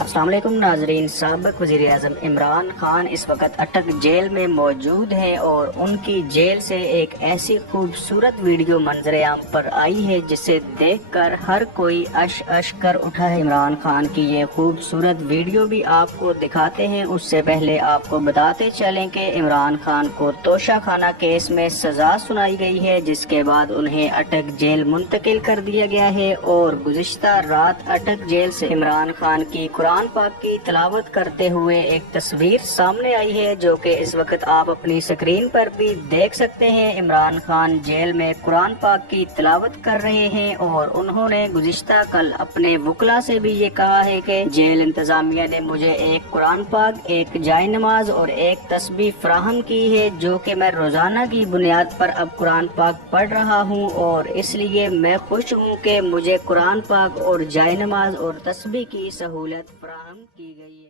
अस्सलाम वालेकुम नाजरीन। साबिक वज़ीर आज़म इमरान खान इस वक्त अटक जेल में मौजूद हैं और उनकी जेल से एक ऐसी खूबसूरत वीडियो मंजर आम पर आई है जिसे देखकर हर कोई अश अश कर उठा है। इमरान खान की ये खूबसूरत वीडियो भी आपको दिखाते हैं। उससे पहले आपको बताते चलें कि इमरान खान को तोशा खाना केस में सजा सुनाई गई है, जिसके बाद उन्हें अटक जेल मुंतकिल कर दिया गया है और गुज़िश्ता रात अटक जेल से इमरान खान की कुरान पाक की तिलावत करते हुए एक तस्वीर सामने आई है, जो कि इस वक्त आप अपनी स्क्रीन पर भी देख सकते हैं। इमरान खान जेल में कुरान पाक की तिलावत कर रहे हैं और उन्होंने गुज़िश्ता कल अपने वकला से भी ये कहा है कि जेल इंतजामिया ने मुझे एक कुरान पाक, एक जाय नमाज और एक तस्बीह फराहम की है, जो कि मैं रोजाना की बुनियाद पर अब कुरान पाक पढ़ रहा हूँ और इसलिए मैं खुश हूँ कि मुझे कुरान पाक और जाय नमाज और तस्बीह की सहूलत फराहम की गई है।